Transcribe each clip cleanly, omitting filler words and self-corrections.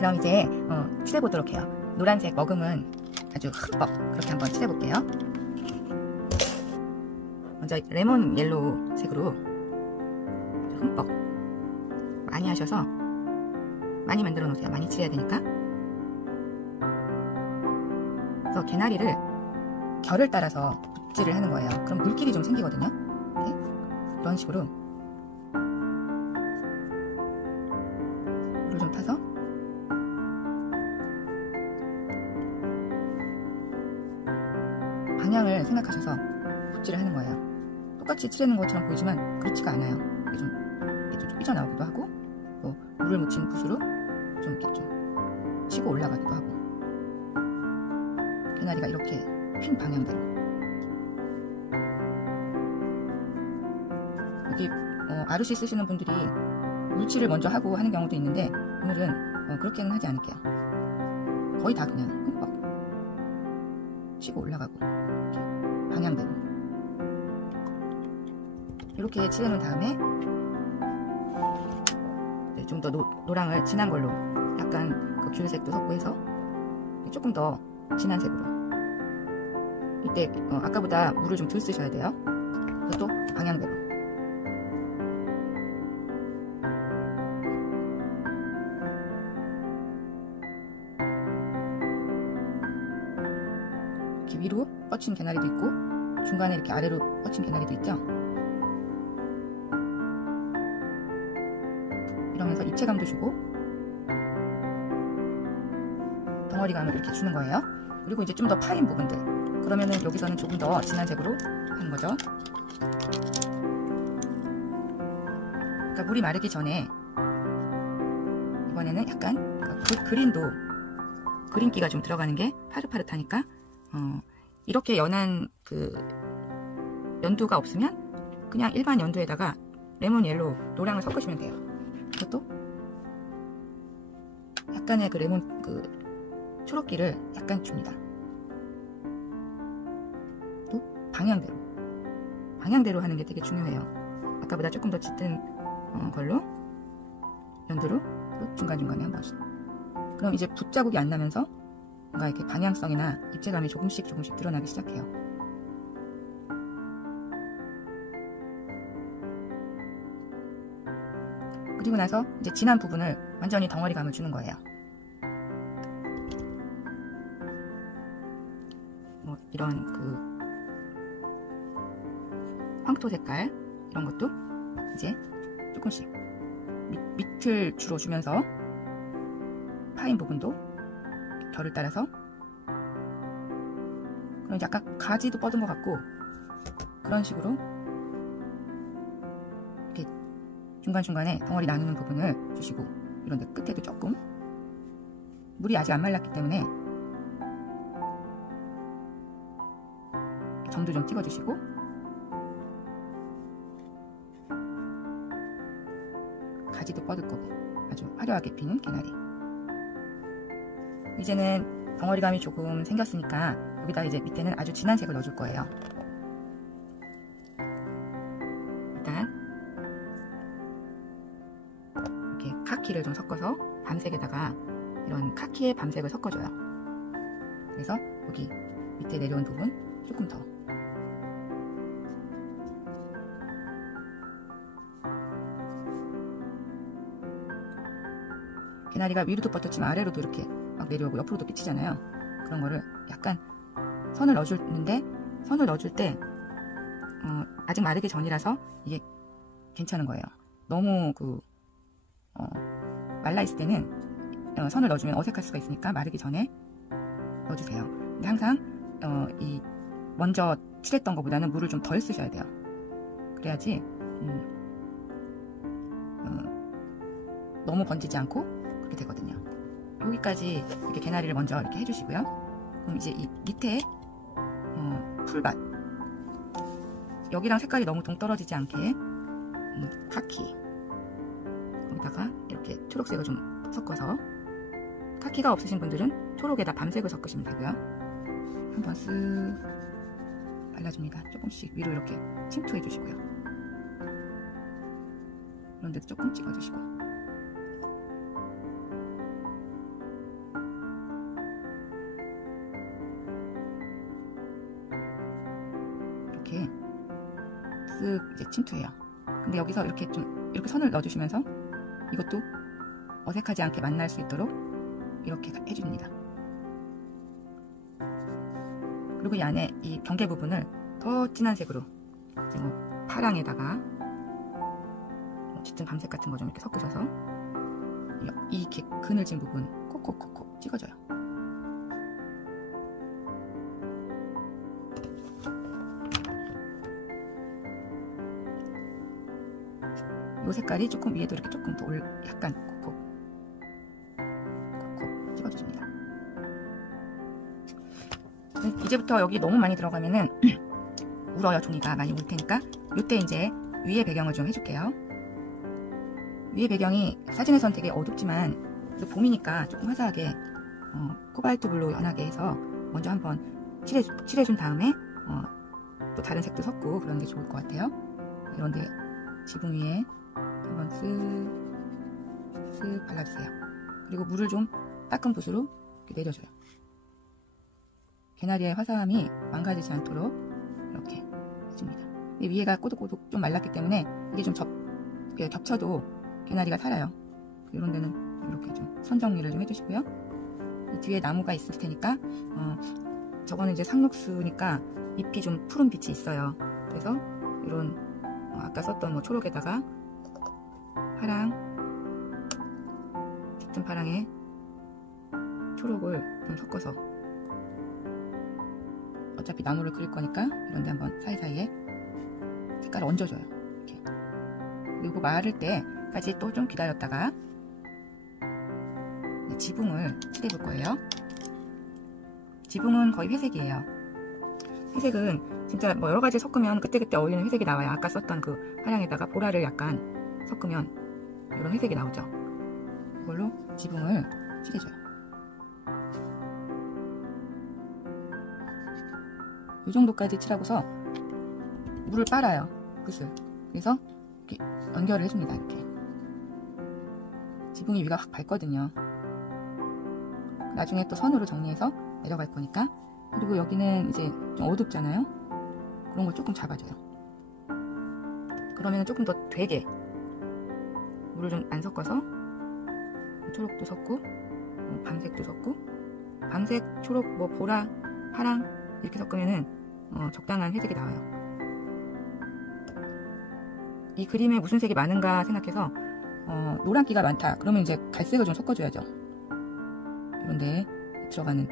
그럼 이제 칠해보도록 해요. 노란색 머금은 아주 흠뻑 그렇게 한번 칠해볼게요. 먼저 레몬 옐로우 색으로 흠뻑 많이 하셔서 많이 만들어 놓으세요. 많이 칠해야 되니까. 그래서 개나리를 결을 따라서 붓질을 하는 거예요. 그럼 물길이 좀 생기거든요. 이렇게. 이런 식으로 물을 좀 타서 방향을 생각하셔서 붓질을 하는 거예요. 똑같이 칠하는 것처럼 보이지만 그렇지가 않아요. 이게 좀 삐져나오기도 하고, 또 물을 묻힌 붓으로 좀 이렇게 좀 치고 올라가기도 하고. 개나리가 이렇게 핀 방향대로. 여기 아르시 쓰시는 분들이 물칠을 먼저 하고 하는 경우도 있는데, 오늘은 그렇게는 하지 않을게요. 거의 다 그냥 흠뻑 치고 올라가고, 이렇게 방향대로 이렇게 칠해놓은 다음에 좀 더 노랑을 진한 걸로 약간 그 귤색도 섞고 해서 조금 더 진한 색으로, 이때 아까보다 물을 좀 덜 쓰셔야 돼요. 그것도 방향대로. 이렇게 위로 뻗친 개나리도 있고, 중간에 이렇게 아래로 뻗친 개나리도 있죠. 이러면서 입체감도 주고 덩어리감을 이렇게 주는 거예요. 그리고 이제 좀 더 파인 부분들, 그러면은 여기서는 조금 더 진한 색으로 하는 거죠. 그러니까 물이 마르기 전에 이번에는 약간 그린기가 좀 들어가는 게 파릇파릇하니까, 이렇게 연한 그 연두가 없으면 그냥 일반 연두에다가 레몬 옐로우 노랑을 섞으시면 돼요. 그것도 약간의 그 레몬 그 초록기를 약간 줍니다. 또 방향대로 하는 게 되게 중요해요. 아까보다 조금 더 짙은 걸로 연두로 중간중간에 한 번씩. 그럼 이제 붓자국이 안 나면서 뭔가 이렇게 방향성이나 입체감이 조금씩 드러나기 시작해요. 그리고 나서 이제 진한 부분을 완전히 덩어리감을 주는 거예요. 뭐 이런 그 황토 색깔 이런 것도 이제 조금씩 밑을 주로 주면서 파인 부분도 결을 따라서, 그럼 약간 가지도 뻗은 것 같고, 그런 식으로 이렇게 중간중간에 덩어리 나누는 부분을 주시고, 이런데 끝에도 조금, 물이 아직 안 말랐기 때문에 점도 좀 찍어주시고, 가지도 뻗을 거고 아주 화려하게 핀 개나리. 이제는 덩어리감이 조금 생겼으니까 여기다 이제 밑에는 아주 진한 색을 넣어줄 거예요. 일단 이렇게 카키를 좀 섞어서 밤색에다가 이런 카키의 밤색을 섞어줘요. 그래서 여기 밑에 내려온 부분 조금 더. 개나리가 위로도 뻗었지만 아래로도 이렇게 막 내려오고 옆으로도 삐치잖아요. 그런 거를 약간 선을 넣어주는데, 선을 넣어줄 때 아직 마르기 전이라서 이게 괜찮은 거예요. 너무 말라 있을 때는 선을 넣어주면 어색할 수가 있으니까 마르기 전에 넣어주세요. 근데 항상 이 먼저 칠했던 것보다는 물을 좀 덜 쓰셔야 돼요. 그래야지 너무 번지지 않고 그렇게 되거든요. 여기까지 이렇게 개나리를 먼저 이렇게 해주시고요. 그럼 이제 이 밑에 풀밭, 여기랑 색깔이 너무 동떨어지지 않게 카키, 여기다가 이렇게 초록색을 좀 섞어서, 카키가 없으신 분들은 초록에다 밤색을 섞으시면 되고요. 한번 쓱 발라줍니다. 조금씩 위로 이렇게 침투해 주시고요. 이런 데도 조금 찍어주시고, 이렇게 쓱 이제 침투해요. 근데 여기서 이렇게 선을 넣어주시면서 이것도 어색하지 않게 만날 수 있도록 이렇게 해줍니다. 그리고 이 안에 이 경계 부분을 더 진한 색으로 이제 뭐 파랑에다가 짙은 밤색 같은 거 좀 이렇게 섞으셔서 이 그늘진 부분 콕콕콕콕 찍어줘요. 이 색깔이 조금 위에도 이렇게 조금 더 약간 콕콕 찍어줍니다. 이제부터 여기 너무 많이 들어가면은 울어요. 종이가 많이 울 테니까 이때 이제 위에 배경을 좀 해줄게요. 위에 배경이 사진에선 되게 어둡지만 봄이니까 조금 화사하게 코발트 블루 연하게 해서 먼저 한번 칠해준 다음에 또 다른 색도 섞고 그런 게 좋을 것 같아요. 이런데 지붕 위에 한번 쓱 발라주세요. 그리고 물을 좀 따끔 붓으로 이렇게 내려줘요. 개나리의 화사함이 망가지지 않도록 이렇게 해줍니다. 위에가 꼬독꼬독 좀 말랐기 때문에 이게 좀 겹쳐도 개나리가 살아요. 이런 데는 이렇게 좀 선 정리를 좀 해주시고요. 이 뒤에 나무가 있을 테니까 저거는 이제 상록수니까 잎이 좀 푸른 빛이 있어요. 그래서 이런 아까 썼던 뭐 초록에다가 파랑, 짙은 파랑에 초록을 좀 섞어서 어차피 나무를 그릴 거니까 이런 데 한번 사이사이에 색깔을 얹어줘요. 이렇게. 그리고 마를 때까지 또 좀 기다렸다가 지붕을 칠해볼 거예요. 지붕은 거의 회색이에요. 회색은 진짜 뭐 여러가지 섞으면 그때그때 어울리는 회색이 나와요. 아까 썼던 그 파랑에다가 보라를 약간 섞으면 이런 회색이 나오죠. 이걸로 지붕을 칠해줘요. 이 정도까지 칠하고서 물을 빨아요. 붓을. 그래서 이렇게 연결을 해줍니다. 이렇게. 지붕이 위가 확 밝거든요. 나중에 또 선으로 정리해서 내려갈 거니까. 그리고 여기는 이제 좀 어둡잖아요. 그런 걸 조금 잡아줘요. 그러면 조금 더 되게 물을 좀 안 섞어서 초록도 섞고 밤색도 섞고 밤색, 초록, 뭐 보라, 파랑 이렇게 섞으면은 적당한 회색이 나와요. 이 그림에 무슨 색이 많은가 생각해서 노란기가 많다 그러면 이제 갈색을 좀 섞어줘야죠. 이런데 들어가는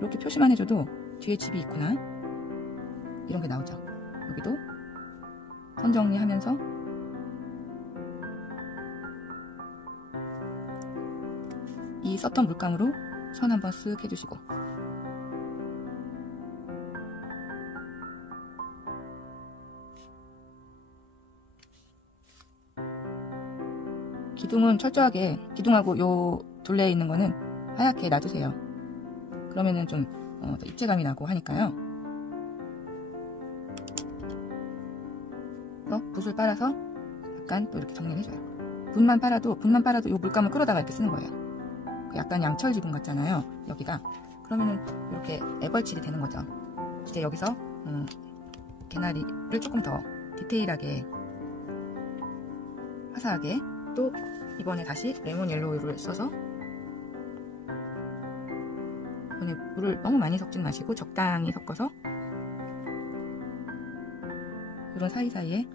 이렇게 표시만 해줘도 뒤에 집이 있구나 이런 게 나오죠. 여기도 선 정리하면서 이 썼던 물감으로 선 한번 쓱 해주시고 기둥은 철저하게 기둥하고 요 둘레에 있는 거는 하얗게 놔두세요. 그러면은 좀 입체감이 나고 하니까요. 그래서 붓을 빨아서 약간 또 이렇게 정리를 해줘요. 붓만 빨아도 요 물감을 끌어다가 이렇게 쓰는 거예요. 약간 양철 지붕 같잖아요. 여기가. 그러면은 이렇게 애벌칠이 되는 거죠. 이제 여기서 개나리를 조금 더 디테일하게 화사하게 또 이번에 다시 레몬 옐로우를 써서 이번에 물을 너무 많이 섞진 마시고 적당히 섞어서 이런 사이사이에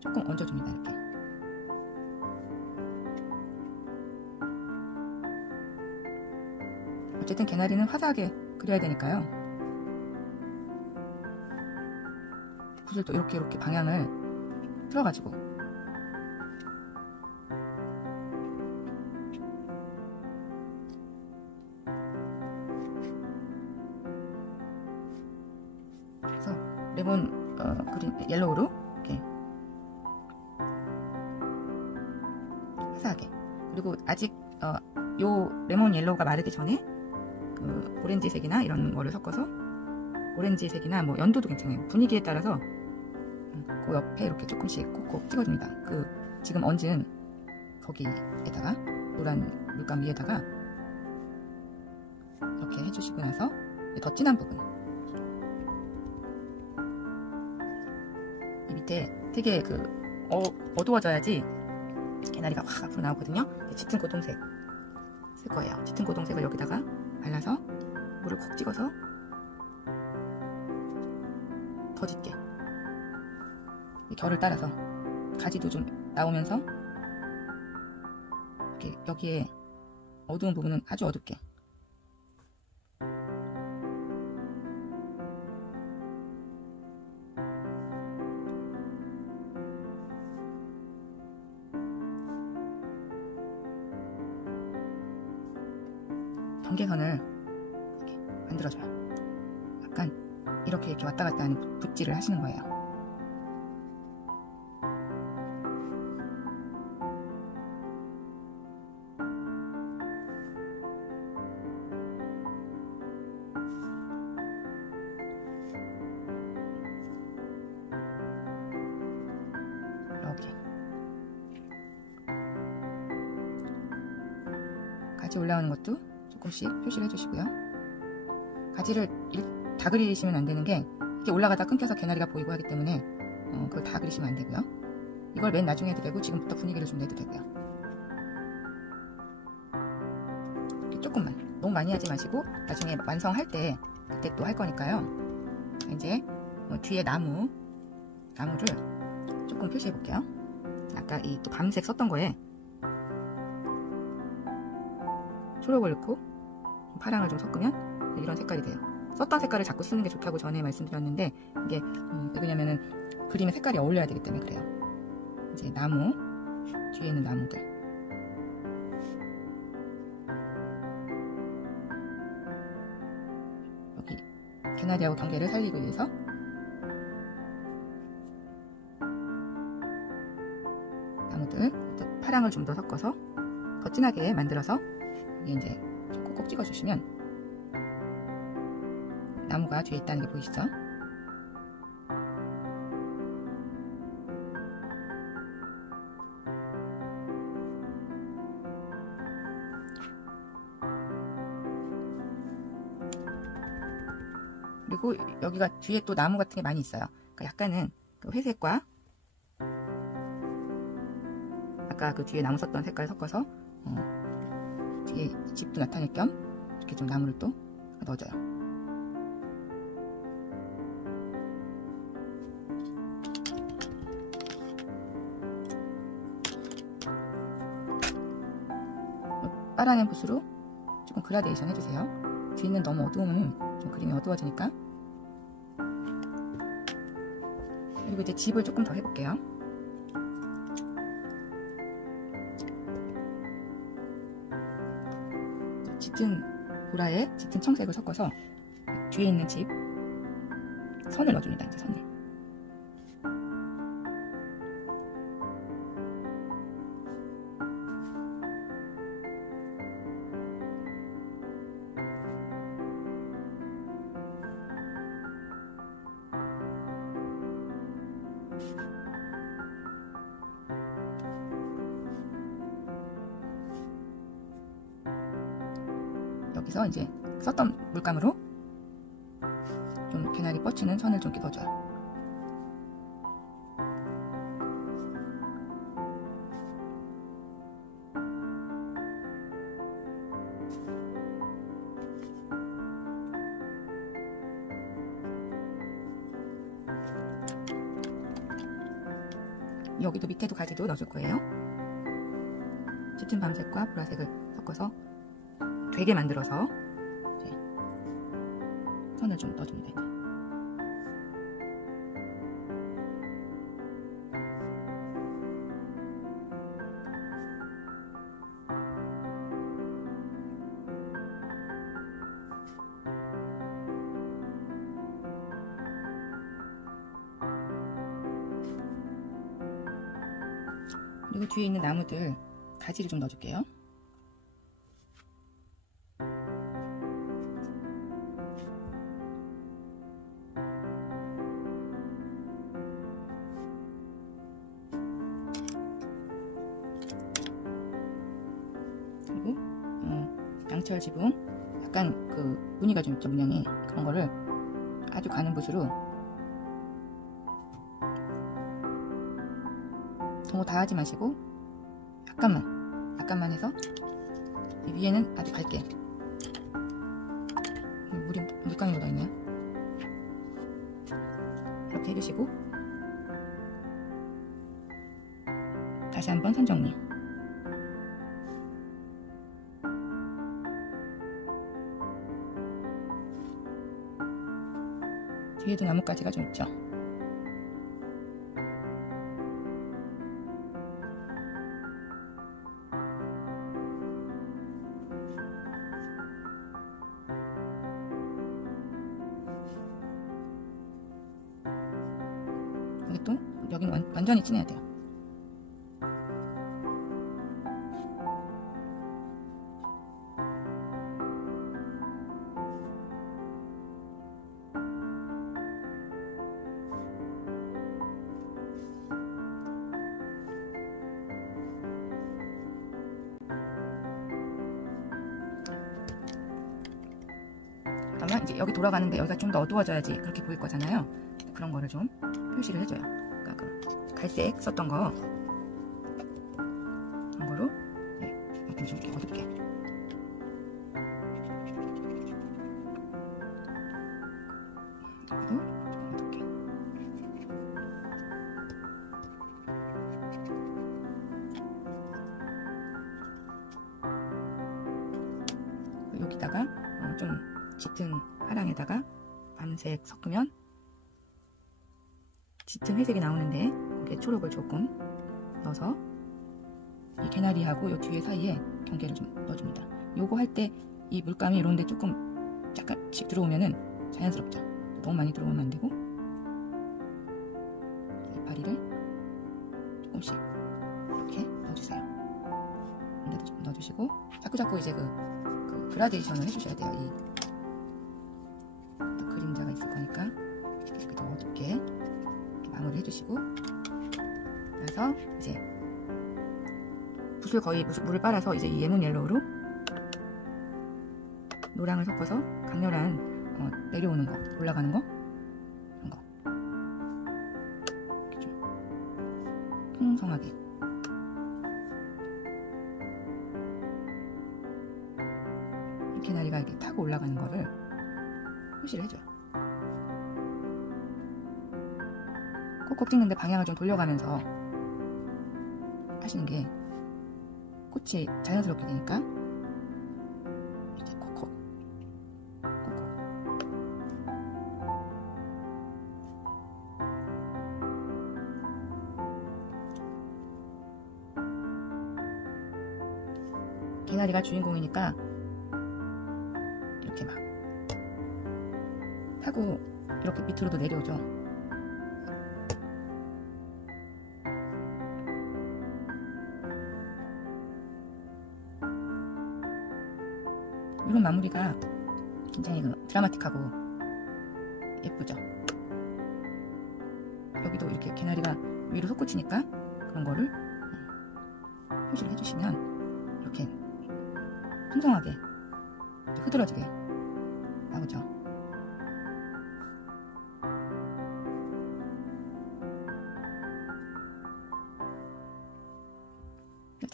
조금 얹어줍니다. 이렇게. 어쨌든 개나리는 화사하게 그려야 되니까요. 붓을 또 이렇게 방향을 틀어가지고 그래서 레몬 그린 옐로우로 이렇게 화사하게. 그리고 아직 요 레몬 옐로우가 마르기 전에 그 오렌지색이나 이런 거를 섞어서 오렌지색이나 뭐 연두도 괜찮아요. 분위기에 따라서 그 옆에 이렇게 조금씩 콕콕 찍어줍니다. 그 지금 얹은 거기에다가 노란 물감 위에다가 이렇게 해주시고 나서 더 진한 부분 밑에 되게 어두워져야지 개나리가 확 앞으로 나오거든요. 짙은 고동색 쓸 거예요. 짙은 고동색을 여기다가 발라서 물을 콕 찍어서 더 짙게 결을 따라서 가지도 좀 나오면서 이렇게 여기에 어두운 부분은 아주 어둡게 경계선을 이렇게 만들어줘요. 약간 이렇게 왔다 갔다 하는 붓질을 하시는 거예요. 이렇게 가지 올라오는 것도 조금씩 표시를 해주시고요. 가지를 다 그리시면 안 되는 게 이렇게 올라가다 끊겨서 개나리가 보이고 하기 때문에 그걸 다 그리시면 안 되고요. 이걸 맨 나중에 해도 되고 지금부터 분위기를 좀 내도 되고요. 이렇게 조금만, 너무 많이 하지 마시고 나중에 완성할 때 그때 또 할 거니까요. 이제 뒤에 나무를 조금 표시해 볼게요. 아까 이 또 밤색 썼던 거에 초록을 넣고 파랑을 좀 섞으면 이런 색깔이 돼요. 썼던 색깔을 자꾸 쓰는 게 좋다고 전에 말씀드렸는데 이게 왜 그러냐면은 그림의 색깔이 어울려야 되기 때문에 그래요. 이제 나무, 뒤에 있는 나무들 여기 개나리하고 경계를 살리기 위해서 나무들 파랑을 좀 더 섞어서 더 진하게 만들어서 여기 이제 콕콕 찍어주시면 나무가 뒤에 있다는 게 보이시죠? 그리고 여기가 뒤에 또 나무 같은 게 많이 있어요. 그러니까 약간은 그 회색과 아까 그 뒤에 나무 썼던 색깔 섞어서 뒤에 집도 나타낼 겸 이렇게 좀 나무를 또 넣어줘요. 빨아낸 붓으로 조금 그라데이션 해주세요. 뒤는 너무 어두우면 좀 그림이 어두워지니까. 그리고 이제 집을 조금 더 해볼게요. 짙은 보라에 짙은 청색을 섞어서 뒤에 있는 집 선을 넣어줍니다. 이제 선을. 여기서 이제 썼던 물감으로 좀 개나리 뻗치는 선을 좀 넣어줘요. 여기도 밑에도 가지도 넣어줄 거예요. 짙은 밤색과 보라색을 섞어서 되게 만들어서 이제 선을 좀 넣어줍니다. 그리고 뒤에 있는 나무들 가지를 좀 넣어줄게요. 그리고 양철 지붕 약간 그 무늬가 좀 있죠, 문양이. 그런 거를 아주 가는 붓으로 너무 다 하지 마시고 약간만 해서 위에는 아주 밝게. 물감이 묻어있네요. 이렇게 해주시고 다시 한번 선 정리. 뒤에도 나뭇가지가 좀 있죠. 여기 또 여기는 완전히 진해야 돼요. 그러면 이제 여기 돌아가는데 여기가 좀 더 어두워져야지 그렇게 보일 거잖아요. 그런 거를 좀 표시를 해줘요. 그러니까 그 갈색 썼던 거 그런 거로 여기 좀 이렇게 어둡게. 여기도 어둡게. 여기다가 좀 짙은 파랑에다가 밤색 섞으면 짙은 회색이 나오는데 거기에 초록을 조금 넣어서 이 개나리하고 이 뒤에 사이에 경계를 좀 넣어줍니다. 요거 할 때 이 물감이 이런데 조금 약간씩 들어오면은 자연스럽죠. 너무 많이 들어오면 안 되고 이파리를 조금씩 이렇게 넣어주세요. 근데도 좀 넣어주시고 자꾸 이제 그 그라데이션을 해주셔야 돼요. 이 그림자가 있을 거니까 이렇게 더 어둡게 이렇게 마무리 해주시고 그래서 이제 붓을 거의 물을 빨아서 이제 이 레몬 옐로우로 노랑을 섞어서 강렬한 내려오는 거, 올라가는 거 이런 거 이렇게 좀 풍성하게 이 개나리가 이렇게 타고 올라가는 거를 표시를 해줘요. 꼭꼭 찍는데 방향을 좀 돌려가면서 하시는 게 꽃이 자연스럽게 되니까 이제 콕콕 개나리가 주인공이니까 이렇게 막 타고 이렇게 밑으로도 내려오죠. 이런 마무리가 굉장히 드라마틱하고 예쁘죠. 여기도 이렇게 개나리가 위로 솟구치니까 그런 거를 표시를 해주시면 이렇게 풍성하게 흐드러지게 나오죠.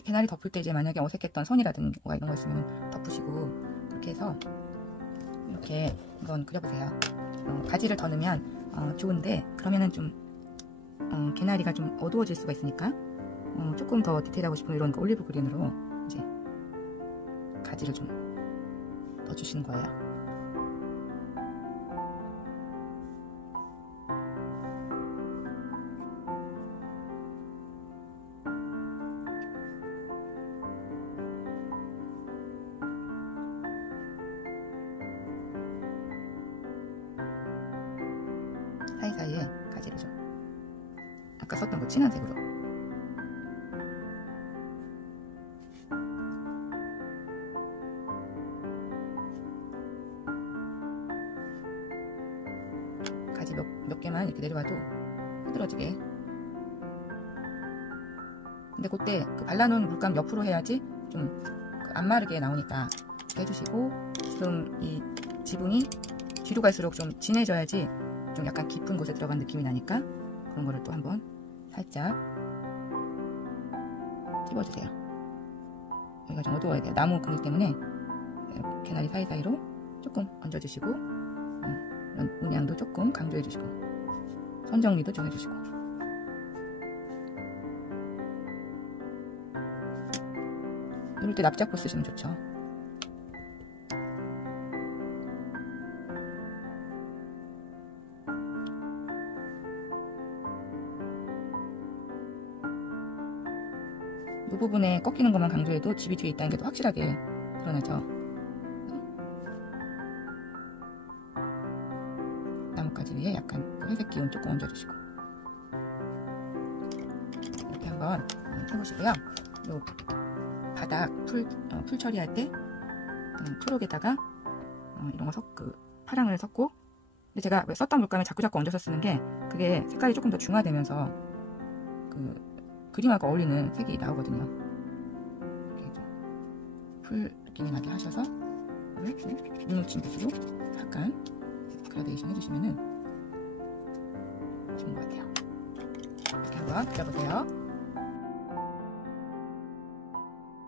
개나리 덮을 때 이제 만약에 어색했던 선이라든가 이런 거 있으면 덮으시고 그렇게 해서 이렇게 한번 그려보세요. 가지를 더 넣으면 좋은데 그러면은 좀 개나리가 좀 어두워질 수가 있으니까 조금 더 디테일하고 싶은 이런 올리브 그린으로 이제 가지를 좀 넣어주시는 거예요. 사이사이에 가지를 좀 아까 썼던 거 진한 색으로 가지 몇 개만 이렇게 내려와도 흐드러지게. 근데 그때 그 발라놓은 물감 옆으로 해야지 좀 안 마르게 나오니까 이렇게 해주시고, 지금 이 지붕이 뒤로 갈수록 좀 진해져야지 좀 약간 깊은 곳에 들어간 느낌이 나니까 그런 거를 또 한번 살짝 찝어주세요. 여기가 좀 어두워야 돼요. 나무 그늘 때문에 개나리 사이사이로 조금 얹어주시고 이런 문양도 조금 강조해주시고 선 정리도 좀 해주시고 이럴 때 납작보 쓰시면 좋죠. 이 부분에 꺾이는 것만 강조해도 집이 뒤에 있다는 게 더 확실하게 드러나죠. 나뭇가지 위에 약간 그 회색 기운 조금 얹어주시고 이렇게 한번 해보시고요. 요 바닥 풀 처리할 때 초록에다가 이런 거 파랑을 섞고, 근데 제가 썼던 물감을 자꾸 얹어서 쓰는 게 그게 색깔이 조금 더 중화되면서 그림하고 어울리는 색이 나오거든요. 이렇게 좀 풀 느낌이 나게 하셔서 눈웃침 붓으로 약간 그라데이션 해주시면은 좋은 것 같아요. 이렇게 한번 그려보세요.